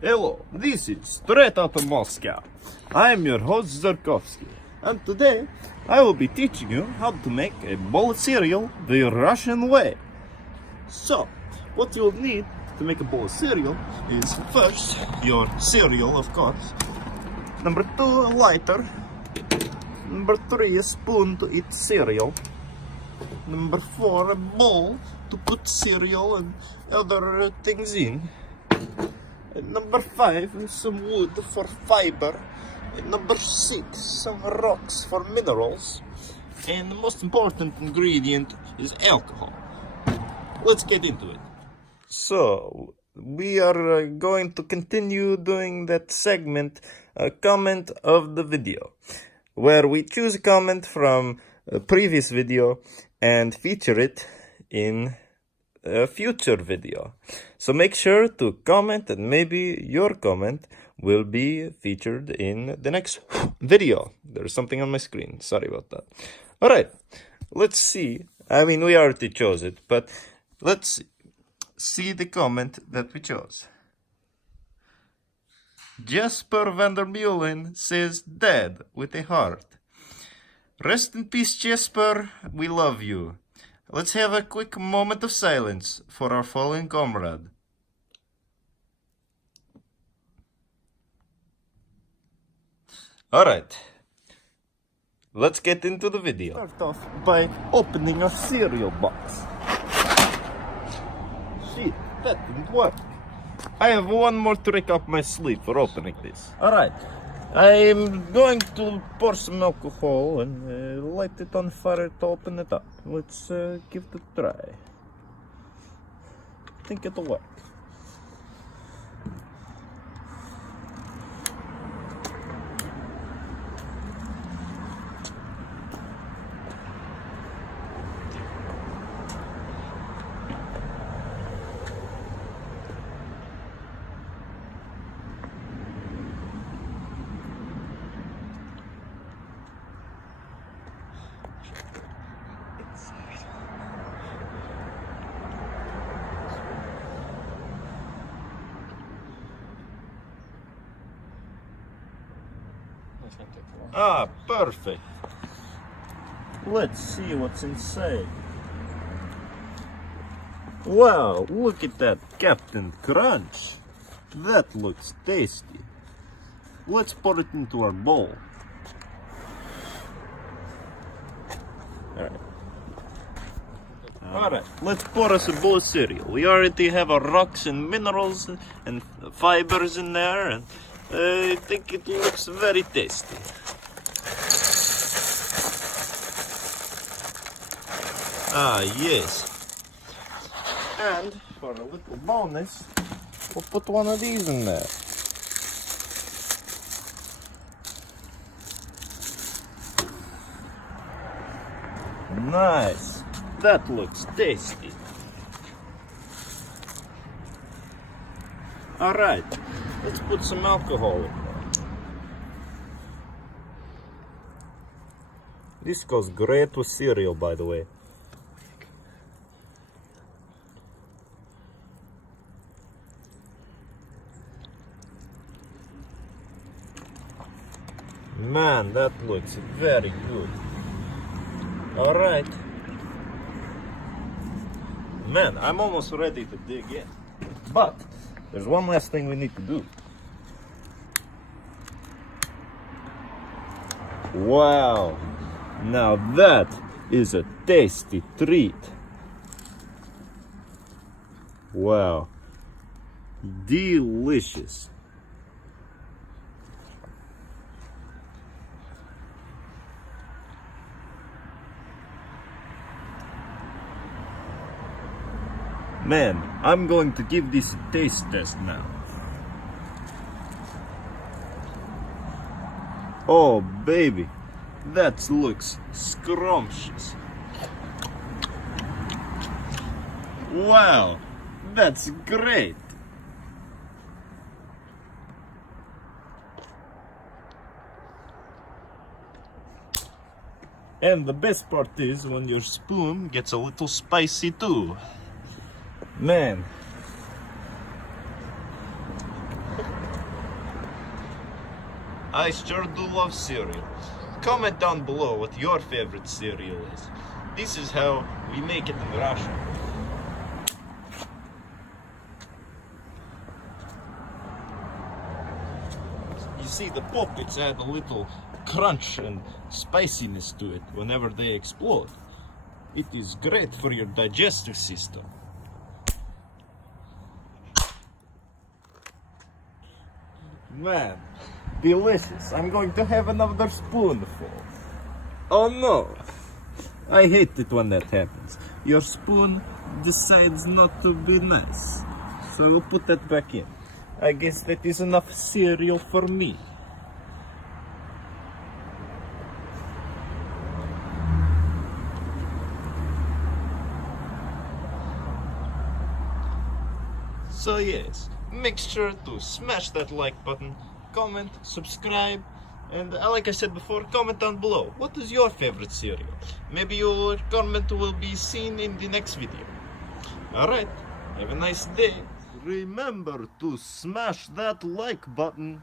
Hello, this is straight out of Moscow. I am your host Zarkovsky, and today I will be teaching you how to make a bowl of cereal the Russian way. So, what you'll need to make a bowl of cereal is first your cereal, of course. Number 2, a lighter. Number 3, a spoon to eat cereal. Number 4, a bowl to put cereal and other things in. And number 5, some wood for fiber. And number 6, some rocks for minerals. And the most important ingredient is alcohol. Let's get into it. So, we are going to continue doing that segment, comment of the video, where we choose a comment from a previous video and feature it in a future video. So make sure to comment, and maybe your comment will be featured in the next video. There's something on my screen. Sorry about that. All right, let's see. I mean, we already chose it, but let's see the comment that we chose. Jasper Vandermeulen says dead with a heart. Rest in peace, Jasper. We love you. Let's have a quick moment of silence for our fallen comrade. Alright, let's get into the video. Start off by opening our cereal box. Shit, that didn't work. I have one more trick up my sleeve for opening this. Alright, I'm going to pour some alcohol and light it on fire to open it up. Let's give it a try. I think it'll work. Ah, perfect. Let's see what's inside. Wow, look at that Captain Crunch. That looks tasty. Let's pour it into our bowl. Alright, let's pour us a bowl of cereal. We already have our rocks and minerals and fibers in there, and I think it looks very tasty. Ah, yes. And for a little bonus, we'll put one of these in there. Nice. That looks tasty. Alright, let's put some alcohol in there. This goes great with cereal, by the way. Man, that looks very good. Alright. Man, I'm almost ready to dig in. But there's one last thing we need to do. Wow. Now that is a tasty treat. Wow. Delicious. Man, I'm going to give this a taste test now. Oh, baby, that looks scrumptious. Wow, that's great. And the best part is when your spoon gets a little spicy too. Man, I sure do love cereal. Comment down below what your favorite cereal is. This is how we make it in Russia. You see, the poppets add a little crunch and spiciness to it whenever they explode. It is great for your digestive system. Man, delicious. I'm going to have another spoonful. Oh no! I hate it when that happens. Your spoon decides not to be nice. So I will put that back in. I guess that is enough cereal for me. So yes, make sure to smash that like button, comment, subscribe, and like I said before, comment down below. What is your favorite cereal? Maybe your comment will be seen in the next video. Alright, have a nice day. Remember to smash that like button.